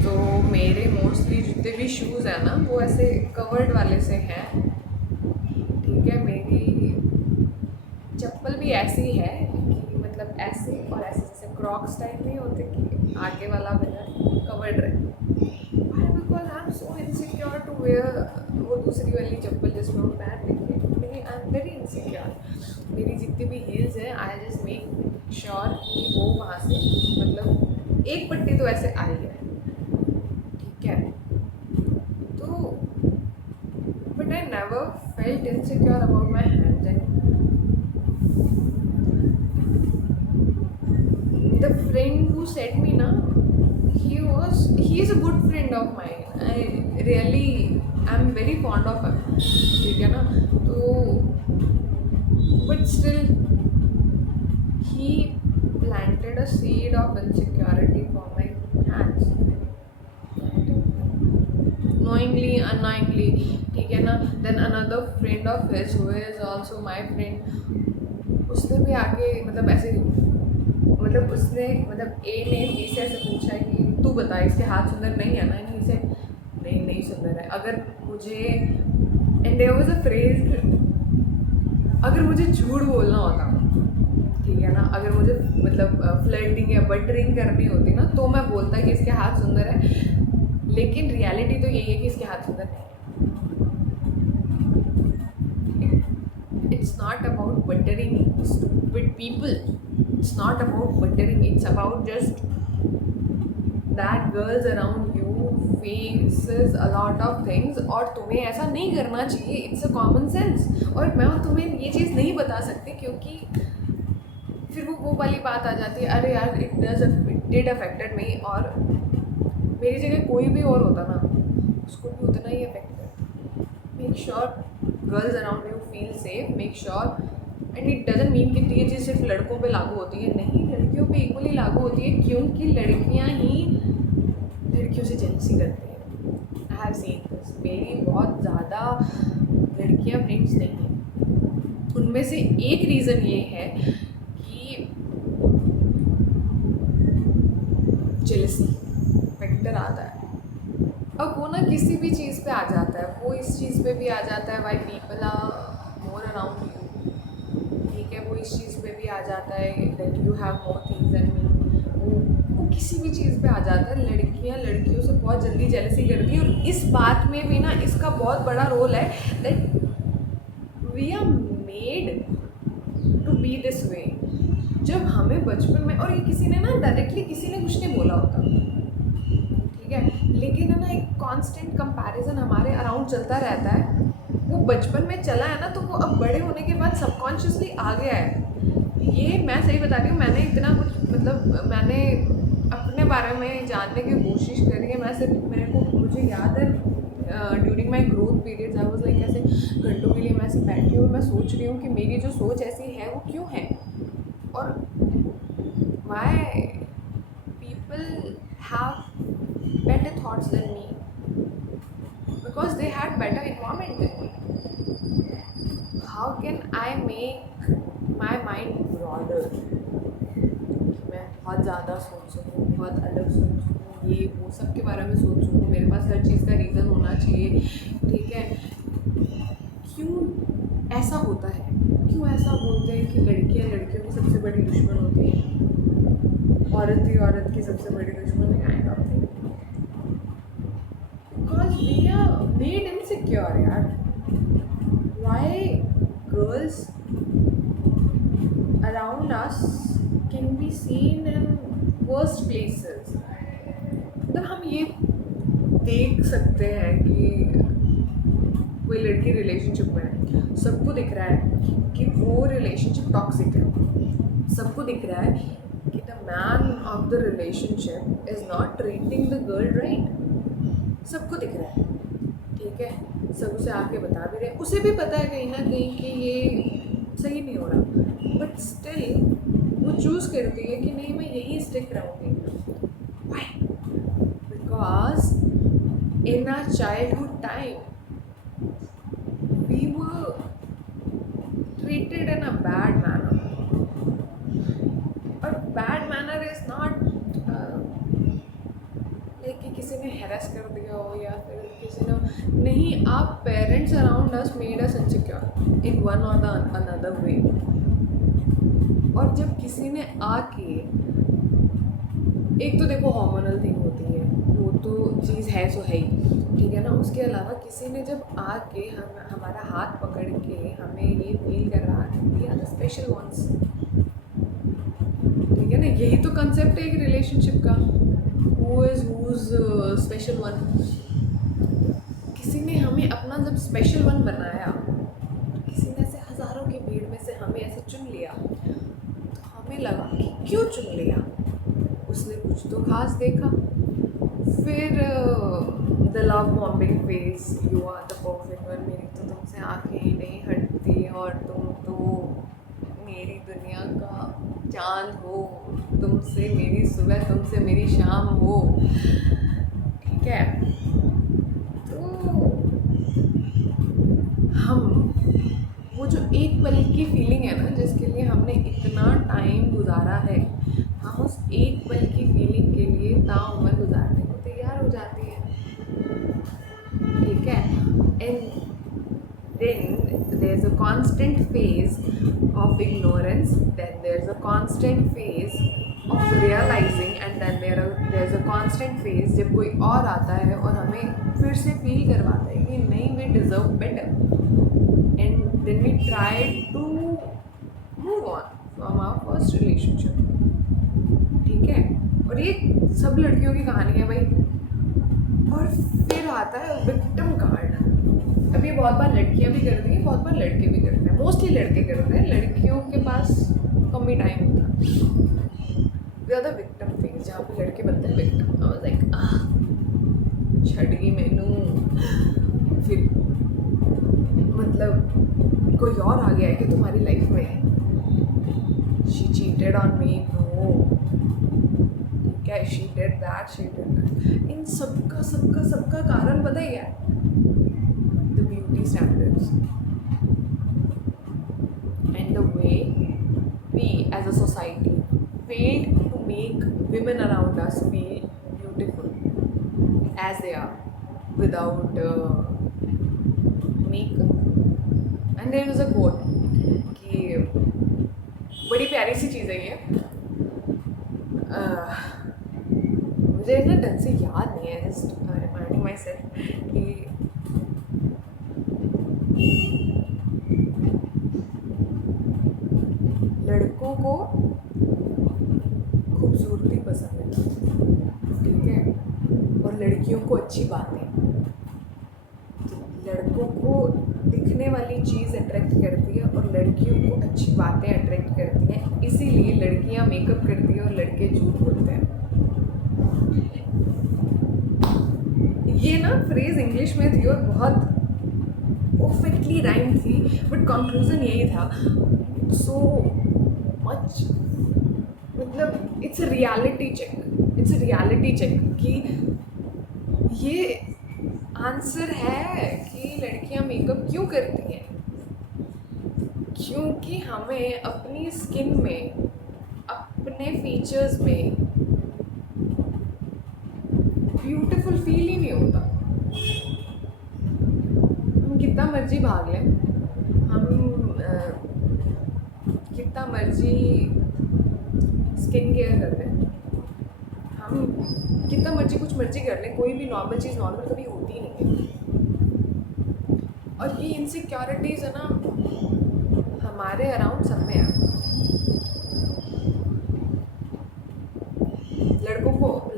तो मेरे मोस्टली जितने भी शूज़ हैं ना वो ऐसे कवर्ड वाले से हैं, ठीक है. मेरी चप्पल भी ऐसी है कि मतलब ऐसे और ऐसे, जैसे क्रॉक्स टाइप नहीं होते कि आगे वाला मेरा कवर्ड रहे. Because I am so insecure to wear वो दूसरी वाली चप्पल जिसमें वो पैर दिखे. I am very insecure. मेरी जितनी भी हील्स हैं आई जस्ट मेक श्योर कि वो वहाँ से मतलब एक पट्टी तो ऐसे आई है, ठीक है. तो but I never felt insecure about my hands. And the friend who said me na, he is a good friend of mine. I really am very fond of him, ठीक है ना. तो but still he planted a seed of insecurity for my hands, knowingly unknowingly, ठीक है ना. then another friend of his who is also my friend, उसने भी आके मतलब ऐसे मतलब उसने मतलब ए ने बी से ऐसे पूछा कि तू बता इसके हाथ सुंदर नहीं है ना. नहीं से नहीं सुंदर है. अगर मुझे and there was a phrase, अगर मुझे झूठ बोलना होता, ठीक है ना, अगर मुझे मतलब फ्लर्टिंग या बटरिंग करनी होती ना तो मैं बोलता कि इसके हाथ सुंदर है. लेकिन रियलिटी तो यही है कि इसके हाथ सुंदर नहीं. It's not about buttering stupid people. It's not about buttering. It's about just that girls around you faces a lot of things और तुम्हें ऐसा नहीं करना चाहिए. It's a common sense. और मैं तुम्हें ये चीज़ नहीं बता सकती क्योंकि फिर वो वाली बात आ जाती है, अरे यार it did affected me. और मेरी जगह कोई भी और होता ना उसको भी उतना ही अफेक्ट करता. Make sure girls around you feel safe. Make sure. And it doesn't mean कि ये चीज़ सिर्फ लड़कों पे लागू होती है. नहीं, लड़कियों पे इक्वली लागू होती है क्योंकि लड़कियां ही लड़कियों से जेलसी करती हैं. I have seen this. मेरी बहुत ज़्यादा लड़कियां फ्रेंड्स नहीं हैं. उनमें से एक रीज़न ये है कि जेलसी फैक्टर आता है. अब वो ना किसी भी चीज़ पे आ जाता है. वो इस चीज़ पे भी आ जाता है, why people are more around you, ठीक है. वो इस चीज़ पे भी आ जाता है that you have more things than me. वो किसी भी चीज़ पे आ जाता है. लड़कियां लड़कियों से बहुत जल्दी जेलसी करती है. और इस बात में भी ना इसका बहुत बड़ा रोल है that we are made to be this way. जब हमें बचपन में, और ये किसी ने ना डायरेक्टली किसी ने कुछ नहीं बोला होता, ठीक है, लेकिन है ना एक कांस्टेंट कंपैरिजन हमारे अराउंड चलता रहता है. वो बचपन में चला है ना तो वो अब बड़े होने के बाद सबकॉन्शियसली आ गया है. ये मैं सही बता रही हूँ. मैंने इतना कुछ मतलब मैंने अपने बारे में जानने की कोशिश करी है. मैं सिर्फ मेरे को मुझे याद है during my growth periods I was like ऐसे घंटों के लिए मैं ऐसे बैठी हूँ और मैं सोच रही हूँ कि मेरी जो सोच ऐसी है वो क्यों है और why people have better thoughts than me because they had better environment than me. How can I make my mind broader? मैं बहुत ज़्यादा सोच सकूँ, बहुत अलग सोच सकूँ, ये वो सब के बारे में सोच सकूँ. मेरे पास हर चीज़ का रीज़न होना चाहिए, ठीक है. क्यों ऐसा होता है? क्यों ऐसा बोलते हैं कि लड़कियाँ लड़कियों की सबसे बड़ी दुश्मन होती हैं, औरत ही औरत की सबसे बड़ी दुश्मन है? I don't think. Because we are made insecure, yaar. Why girls around us can be seen in worst places? मतलब हम ये देख सकते हैं कि कोई लड़की रिलेशनशिप में है, सबको दिख रहा है कि वो रिलेशनशिप टॉक्सिक है. सबको दिख रहा है कि the man of the relationship is not treating the girl right. सबको दिख रहा है, ठीक है. सब उसे आके बता भी रहे हैं. उसे भी पता है कहीं ना कहीं कि ये सही नहीं हो रहा, बट स्टिल वो चूज़ करती है कि नहीं मैं यही स्टिक रहूँगी. Why? Because in our childhood time we in a bad manner. और bad manner is not like कि किसी ने हैरेस कर दिया हो या फिर किसी ने नहीं. आप parents around us made us insecure in one और द अनदर वे. और जब किसी ने आके, एक तो देखो हार्मोनल थिंग होती है, वो तो चीज़ है सो है ही, ठीक है ना. उसके अलावा किसी ने जब आके हमारा हाथ पकड़ के हमें ये फील करा कि we are the special ones, ठीक है ना. यही तो कंसेप्ट है एक रिलेशनशिप का. Who is special one. किसी ने हमें अपना जब स्पेशल वन बनाया, किसी ने ऐसे हज़ारों की भीड़ में से हमें ऐसे चुन लिया, तो हमें लगा कि क्यों चुन लिया, उसने कुछ तो खास देखा. फिर the love bombing phase, you are the perfect one, मेरी तो तुमसे आंखें ही नहीं हटती और तुम तो मेरी दुनिया का चांद हो, तुमसे मेरी सुबह तुमसे मेरी शाम हो, ठीक है. तो हम वो जो एक पल की फीलिंग है ना, जिसके लिए हमने इतना टाइम गुजारा है, हम उस एक पल की फीलिंग के लिए ताउम्र गुजारने को तैयार हो जाती है, ठीक है. And then there's a constant phase of ignorance, then there's a constant phase of realizing, and then there's a constant phase जब कोई और आता है और हमें फिर से फील करवाता है कि नहीं, we deserve better, and then we try to move on from our first relationship, ठीक है. और ये सब लड़कियों की कहानी है भाई. और फिर आता है विक्टिम कार्ड. अब ये बहुत बार लड़कियां भी करती हैं, बहुत बार लड़के भी करते हैं. मोस्टली लड़के करते हैं, लड़कियों के पास कम ही टाइम होता है. ज़्यादा विक्टिम फेज, जहाँ पे लड़के बनते हैं विक्टिम. आई वाज लाइक छट गई मैनू. फिर मतलब कोई और आ गया है कि तुम्हारी लाइफ में. She cheated on me, no, ठीक है. She did that, she did that. इन सबका कारण पता है क्या है? Beauty standards and the way we as a society failed to make women around us feel beautiful as they are without makeup. And there is a quote कि बड़ी प्यारी सी चीज़ है ये. मुझे ना ढंग से याद नहीं है, just reminding myself कि लड़कों को खूबसूरती पसंद है, ठीक है, और लड़कियों को अच्छी बातें. लड़कों को दिखने वाली चीज़ अट्रैक्ट करती है और लड़कियों को अच्छी बातें अट्रैक्ट करती हैं. इसीलिए लड़कियां मेकअप करती हैं और लड़के झूठ बोलते हैं. ये ना फ्रेज इंग्लिश में थी और बहुत परफेक्टली राइम थी, बट कंक्लूजन यही था. सो मच, मतलब it's a reality check, it's a reality check कि ये आंसर है कि लड़कियां मेकअप क्यों करती हैं. क्योंकि हमें अपनी स्किन में, अपने फीचर्स में ब्यूटीफुल फील ही नहीं होता. कितना मर्जी भाग लें, हम कितना मर्जी स्किन केयर कर लें, हम कितना मर्जी कुछ मर्जी कर लें, कोई भी नॉर्मल चीज़ नॉर्मल कभी होती नहीं है. और ये इनसिक्योरिटीज़ है ना, हमारे अराउंड सब में है.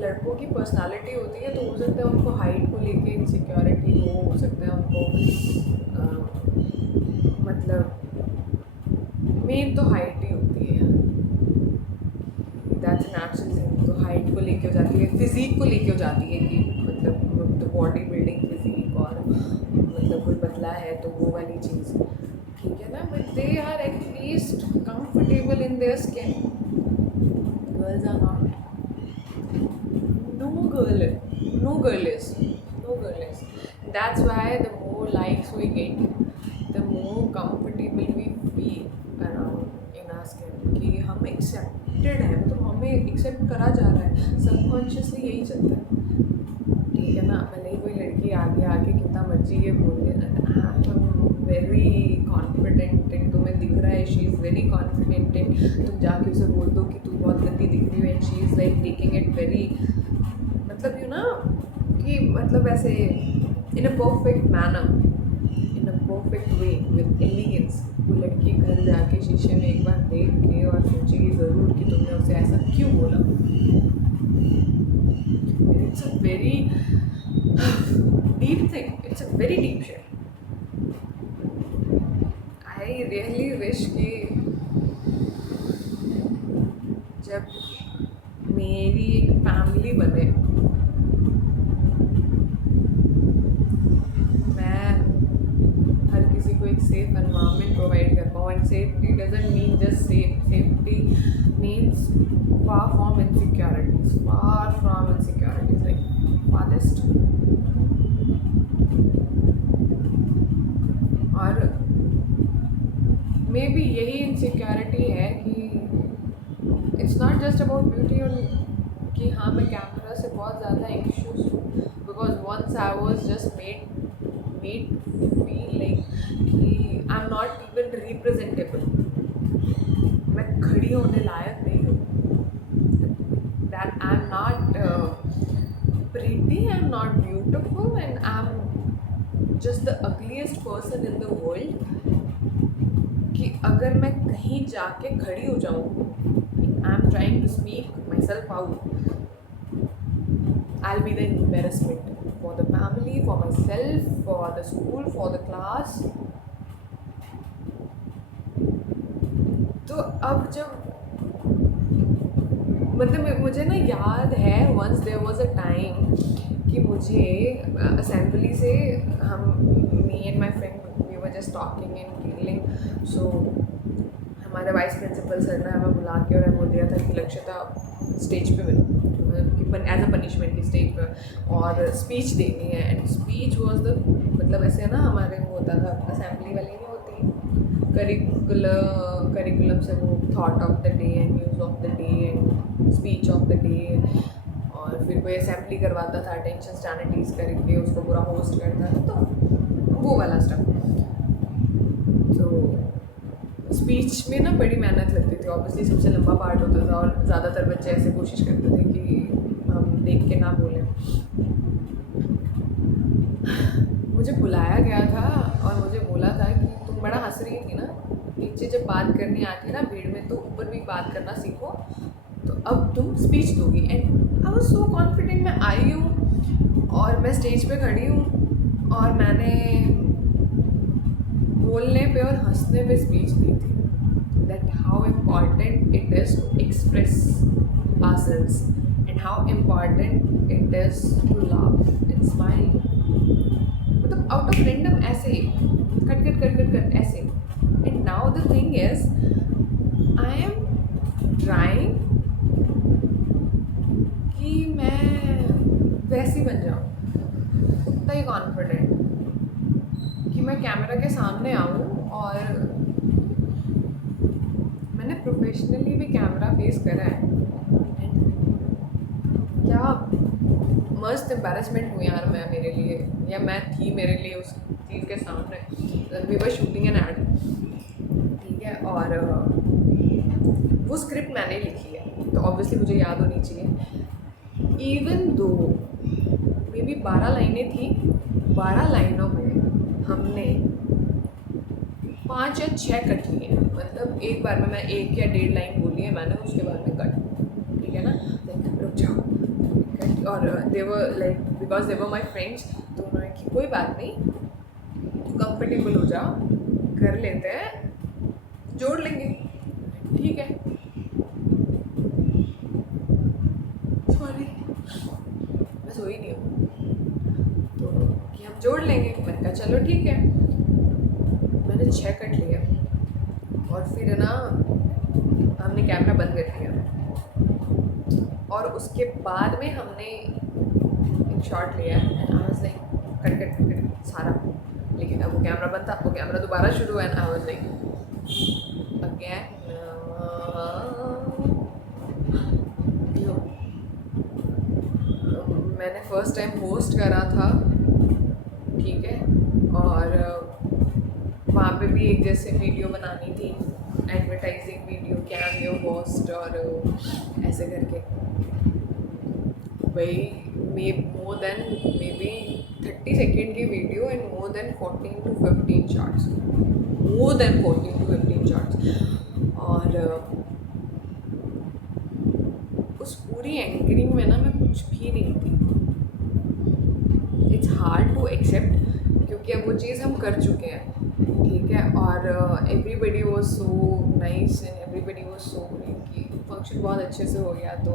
लड़कों की पर्सनालिटी होती है, तो हो सकता है उनको हाइट को लेके इनसिक्योरिटी हो सकता है उनको, मतलब मेन तो हाइट ही होती है. That's natural thing. तो हाइट को लेके हो जाती है, फिज़ीक को लेके हो जाती है कि मतलब बॉडी बिल्डिंग फिज़ीक, और मतलब कोई पतला है तो वो वाली चीज़, ठीक है ना. But they are at least comfortable in their skin. Girls are not. No girl is. That's why the more likes we get, the more comfortable we feel ask him कि हम एक्सेप्टेड हैं, मतलब हमें एक्सेप्ट करा जा रहा है, सबकॉन्शियसली यही चलता है, ठीक है ना। भले ही कोई लड़की आगे आके कितना मर्जी ये बोल दे, I am very confident in, तुम्हें दिख रहा है she is very confident in, तुम जाके उसे बोल दो कि तू बहुत गंदी दिख रही है and she is like taking it very, मतलब यू ना कि मतलब ऐसे in a perfect manner, in a perfect way with elegance, वो लड़की घर जाके शीशे में एक बार देख के और सोचेगी ज़रूर कि तुमने उसे ऐसा क्यों बोला। It's a very deep thing, it's a very deep shit. I really wish कि जब मेरी एक फैमिली बने, मैं हर किसी को एक सेफ एनवायरनमेंट प्रोवाइड कर पाऊँ। And safety doesn't mean just safety means far from insecurities, like farthest। और मे बी यही इनसिक्योरिटी है कि it's not just about beauty, और कि हाँ मैं कैमरा से बहुत ज़्यादा एंग्शियस हूँ, because once I was just made feel like कि I am not even representable, मैं खड़ी होने लायक नहीं हूँ, that I am not pretty, I am not beautiful and I am just the ugliest person in the world, कि अगर मैं कहीं जाके खड़ी हो जाऊँ, I am trying to speak myself out, I will be the embarrassment for the family, for myself, for the school, for the class। तो अब जब मतलब मुझे ना याद है once there was a time कि मुझे असेंबली से हम me and my friend we were just talking and giggling, so हमारे वाइस प्रिंसिपल सर ने हमें बुला के और बोल दिया था कि लक्षिता स्टेज पे मिलो एज अ पनिशमेंट की स्टेज पर और स्पीच देनी है। एंड स्पीच वाज द मतलब ऐसे ना हमारे वो होता था असेंबली वाली नहीं होती करिकुलम से वो thought of the day and news of the day and speech of the day, और फिर कोई असेंबली करवाता था अटेंशन स्टैंडर्डीज करके उसको पूरा होस्ट करता था, तो वो वाला स्टफ। तो स्पीच में ना बड़ी मेहनत लगती थी, ऑब्वियसली सबसे लंबा पार्ट होता था और ज़्यादातर बच्चे ऐसे कोशिश करते थे कि हम देख के ना बोलें। मुझे बुलाया गया था और मुझे बोला था कि तुम बड़ा हंस रही थी ना, नीचे जब बात करनी आती है ना भीड़ में तो ऊपर भी बात करना सीखो, तो अब तुम स्पीच दोगी। And I was so confident, मैं आई हूँ और मैं स्टेज पे खड़ी हूँ और मैंने बोलने पे और हंसने पे स्पीच दी थी, that how important it is to express ourselves and how important it is to laugh and smile, मतलब आउट ऑफ रैंडम ऐसे कट ऐसे। And now the thing is I am trying कि मैं वैसी बन जाऊँ, उतना ही कॉन्फिडेंट कि मैं कैमरा के सामने आऊँ। और मैंने प्रोफेशनली भी कैमरा फेस करा है, क्या मस्त एम्बैरेसमेंट हुई यार मैं मेरे लिए, या मैं थी मेरे लिए उस चीज़ के सामने। We were shooting an ad, ठीक है, और वो स्क्रिप्ट मैंने लिखी है तो ऑब्वियसली मुझे याद होनी चाहिए। इवन दो मे बी 12 लाइनें थी, 12 लाइनों में हमने 5 या 6 कट लिए, मतलब एक बार में मैं 1 या 1.5 लाइन बोली है मैंने, उसके बाद में कट, ठीक है ना, रुक जाओ कट। और they were like because they were my friends, तो उन्होंने कि कोई बात नहीं, कंफर्टेबल हो जाओ, कर लेते हैं, जोड़ लेंगे, ठीक है, सॉरी मैं सोई नहीं हूँ, तो कि हम जोड़ लेंगे। मैंने कहा चलो ठीक है, मैंने 6 कट लिया और फिर ना हमने कैमरा बंद कर दिया और उसके बाद में हमने एक शॉट लिया and I was like cut सारा, लेकिन अब वो कैमरा बंद था, वो कैमरा दोबारा शुरू हुआ and I was like again first time host करा था, ठीक है, और वहाँ पे भी एक जैसे वीडियो बनानी थी, एडवर्टाइजिंग वीडियो, कैमियो होस्ट और ऐसे करके भाई more than maybe 30 second की video and more than 14 to 15 shorts, more than 14 to 15 shorts. और उस पूरी एंकरिंग में ना मैं कुछ भी नहीं थी। इट्स हार्ड टू एक्सेप्ट क्योंकि अब वो चीज़ हम कर चुके हैं, ठीक है, और everybody was so nice and everybody was so कि फंक्शन बहुत अच्छे से हो गया तो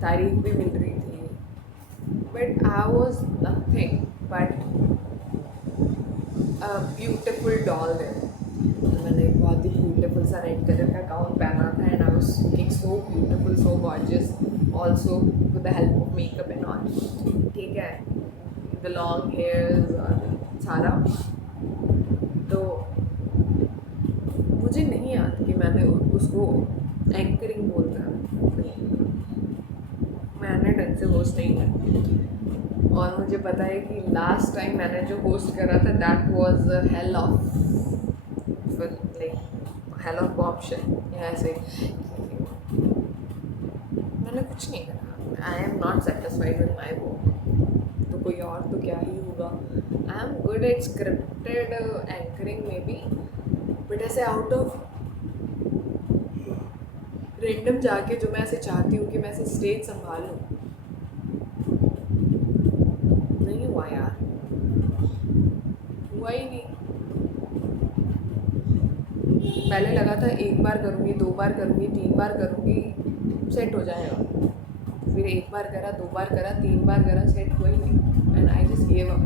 तारीफ भी मिल रही थी, but I was nothing but a beautiful doll there. तो मैंने एक बहुत ही ब्यूटीफुल सा रेड कलर का गाउन पहना था and I was looking so beautiful, so gorgeous, also with the help of makeup and all, ठीक है, द लॉन्ग हेयर्स और सारा। तो मुझे नहीं याद कि मैंने उसको एंकरिंग बोलता है, मैंने ढंग से होस्ट नहीं किया। और मुझे पता है कि लास्ट टाइम मैंने जो होस्ट करा था that was hell of hell of bombshell. ऐसे मैंने कुछ नहीं करा, आई am not satisfied with my work, तो कोई और तो क्या ही होगा। I am good at scripted anchoring may be, but ऐसे आउट ऑफ रेंडम जाके जो मैं ऐसे चाहती हूँ कि मैं ऐसे स्टेज संभालूँ, नहीं हुआ यार, हुआ ही नहीं। पहले लगा था एक बार करूँगी, 2 बार करूँगी, 3 बार करूँगी, सेट हो जाएगा। फिर 1 बार करा, 2 बार करा, 3 बार करा, सेट हुआ ही नहीं and I just give up.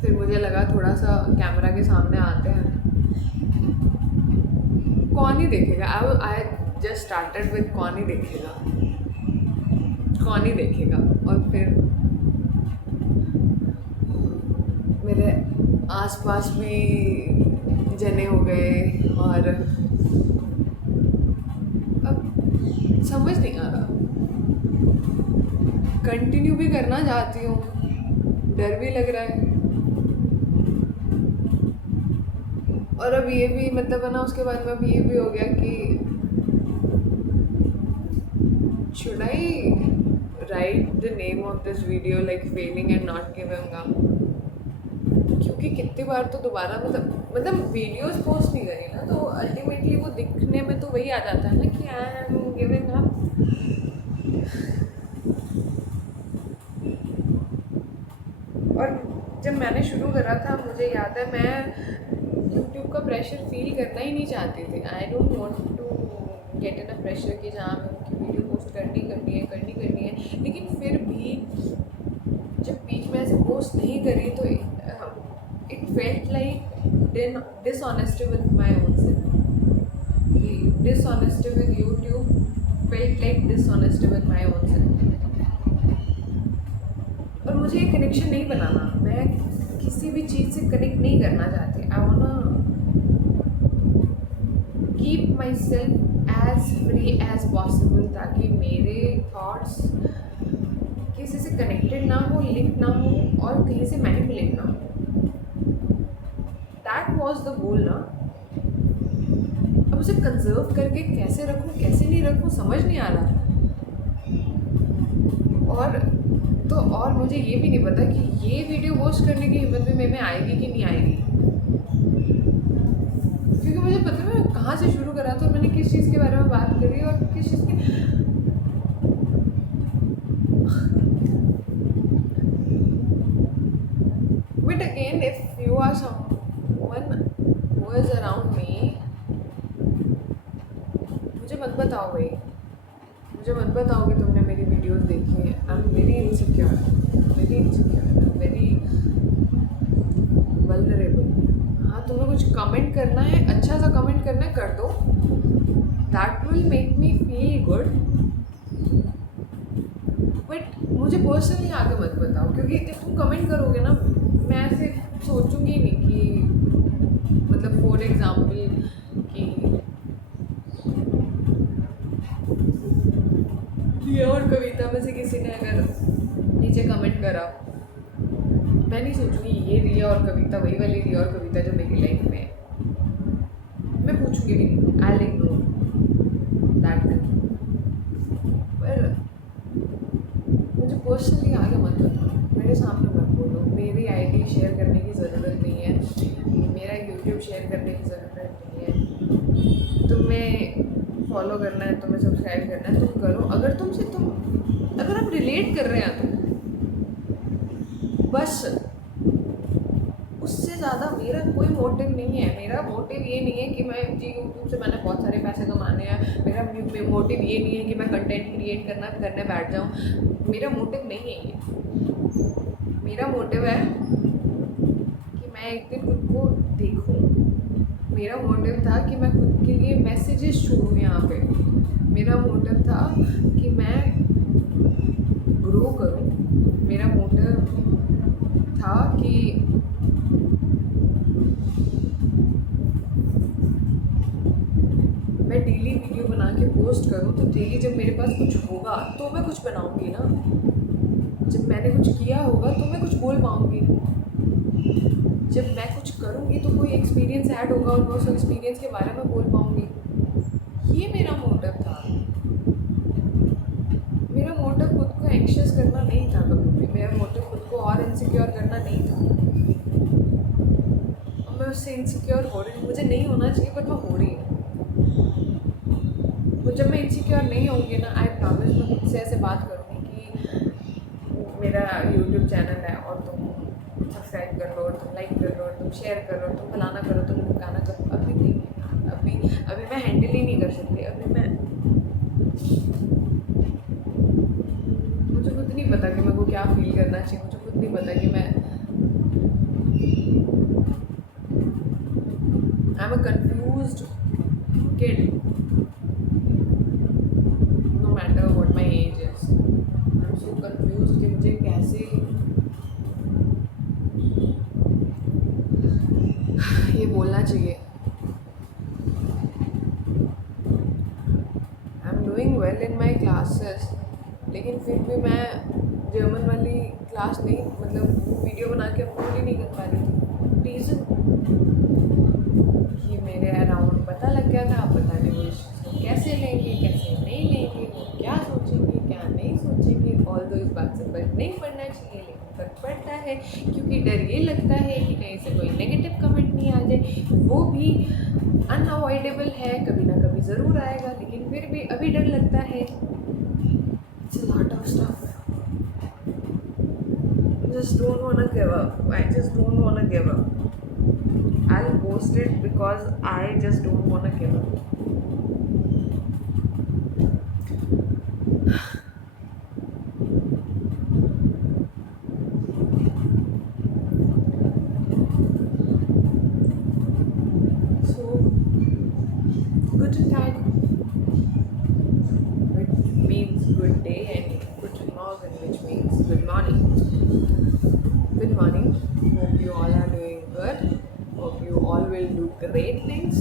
फिर मुझे लगा थोड़ा सा कैमरा के सामने आते हैं, कौन ही देखेगा। आई जस्ट स्टार्टेड विद कौन ही देखेगा, कौन ही देखेगा। और फिर मेरे आसपास भी जने हो गए और अब समझ नहीं आ रहा, कंटिन्यू भी करना चाहती हूँ, डर भी लग रहा है। और अब ये भी मतलब है ना, उसके बाद में अब ये भी हो गया कि should I write the name of this video like failing and not giving up, क्योंकि कितनी बार तो दोबारा मतलब वीडियोस पोस्ट नहीं करी ना, तो अल्टीमेटली वो दिखने में तो वही आ जाता है ना कि आई एम गिविंग अप। और जब मैंने शुरू करा था मुझे याद है मैं यूट्यूब का प्रेशर फील करना ही नहीं चाहती थी। I don't want to get in a pressure कि जहाँ मैं उनकी वीडियो पोस्ट करनी है, लेकिन फिर भी जब बीच में ऐसे पोस्ट नहीं करी तो it felt like dishonesty with my own self. Dishonesty with YouTube felt like dishonesty with my own self. और मुझे ये कनेक्शन नहीं बनाना, मैं किसी भी चीज़ से कनेक्ट नहीं करना चाहती। I wanna keep myself as free as possible ताकि मेरे thoughts किसी से कनेक्टेड ना हो, लिंक ना हो और कहीं से मैनिपुलेट ना हो। दैट वॉज द गोल ना। अब उसे कंजर्व करके कैसे रखूँ कैसे नहीं रखूँ समझ नहीं आ रहा। और मुझे ये भी नहीं पता कि ये वीडियो पोस्ट करने की हिम्मत भी में आएगी कि नहीं आएगी, क्योंकि मुझे पता है मैं कहाँ से शुरू करा था, मैंने किस चीज़ के बारे में बात करी और किस चीज़ की। But again if you are someone who is around me, मुझे मत बताओ भाई, मुझे मत बताओ कि तुमने मेरी वीडियोस देखी हैं। आई am very insecure, very vulnerable. हाँ, तुम्हें कुछ कमेंट करना है, अच्छा सा कमेंट करना है, कर दो, that will make me feel good. But मुझे पर्सनली आगे मत बताओ, क्योंकि जब तुम कमेंट करोगे ना मैं ऐसे सोचूंगी नहीं कि मतलब फॉर एग्जाम्पल कि कविता में से किसी ने अगर नीचे कमेंट करा, मैं नहीं सोचूंगी ये रिया और कविता वही वाली रिया और कविता जो मेरी लाइफ में है। मैं पूछूंगी भी नहीं, आई इग्नोर दैट थिंग। पर मुझे पर्सनली आगे मत बताओ, मेरे सामने मत बोलो, मेरी आईडी शेयर करने की ज़रूरत नहीं है, मेरा यूट्यूब शेयर करने की ज़रूरत नहीं है। तुम्हें फॉलो करना है, तुम्हें सब्सक्राइब करना है, तुम करो। अगर आप रिलेट कर रहे हैं तो बस, उससे ज़्यादा मेरा कोई मोटिव नहीं है। मेरा मोटिव ये नहीं है कि मैं जी यूट्यूब से मैंने बहुत सारे पैसे कमाने हैं। मेरा मोटिव ये नहीं है कि मैं कंटेंट क्रिएट करने बैठ जाऊँ। मेरा मोटिव नहीं है ये। मेरा मोटिव है कि मैं एक दिन खुद को देखूँ। मेरा मोटिव था कि मैं खुद के लिए मैसेजेस छोड़ूँ यहाँ पे। मेरा मोटिव था कि मैं ग्रो करूँ। मेरा मोटिव था कि मैं डेली वीडियो बना के पोस्ट करूँ, तो डेली जब मेरे पास कुछ होगा तो मैं कुछ बनाऊँगी ना। जब मैंने कुछ किया होगा तो मैं कुछ बोल पाऊँगी। जब मैं कुछ करूँगी तो कोई एक्सपीरियंस ऐड होगा और मैं उस एक्सपीरियंस के बारे में बोल पाऊँगी। ये मेरा मोटिव था। मेरा मोटिव खुद को एंग्शियस करना नहीं था कभी भी। मेरा मोटिव खुद को और इनसिक्योर करना नहीं था। और मैं उससे इनसिक्योर हो रही हूँ। मुझे नहीं होना चाहिए बट मैं हो रही हूँ। तो जब मैं इनसिक्योर नहीं होंगी ना, आई प्रॉमिस मैं खुद से ऐसे बात करूँगी कि मेरा यूट्यूब चैनल है और तुम सब्सक्राइब कर लो, और तुम लाइक कर लो, और तुम शेयर कर लो, तुम फलाना करो, तुम ढिमकाना करो। अभी नहीं है। अभी मैं हैंडल ही नहीं कर सकती। मुझे खुद नहीं पता कि मेरे को क्या फील करना चाहिए। मुझे खुद नहीं पता कि मैं I am a confused kid. No matter what my age is, I'm so confused कि मुझे कैसे ये बोलना चाहिए। I'm doing well in my classes, लेकिन फिर भी मैं जर्मन वाली क्लास नहीं, मतलब वीडियो बना के अपलोड ही नहीं कर पा रही थी। रीज़न कि मेरे अराउंड पता लग गया था। आप पता नहीं वो इस चीज़ को कैसे लेंगे, कैसे नहीं लेंगे, वो क्या सोचेंगे, क्या नहीं सोचेंगे। ऑल दो इस बात से फर्क नहीं पड़ना चाहिए, लेकिन फर्क पड़ता है क्योंकि डर ये लगता है कि कहीं से कोई नेगेटिव कमेंट नहीं आ जाए। वो भी अनअवॉइडेबल है, कभी ना कभी ज़रूर आएगा, लेकिन फिर भी अभी डर लगता है। It's a lot of stuff. Just don't wanna give up. I just don't wanna give up. I'll post it because I just don't wanna give up. So, guten Tag, which means good day, and guten Morgen, which means good morning. Good morning. Hope you all are doing good. Hope you all will do great things.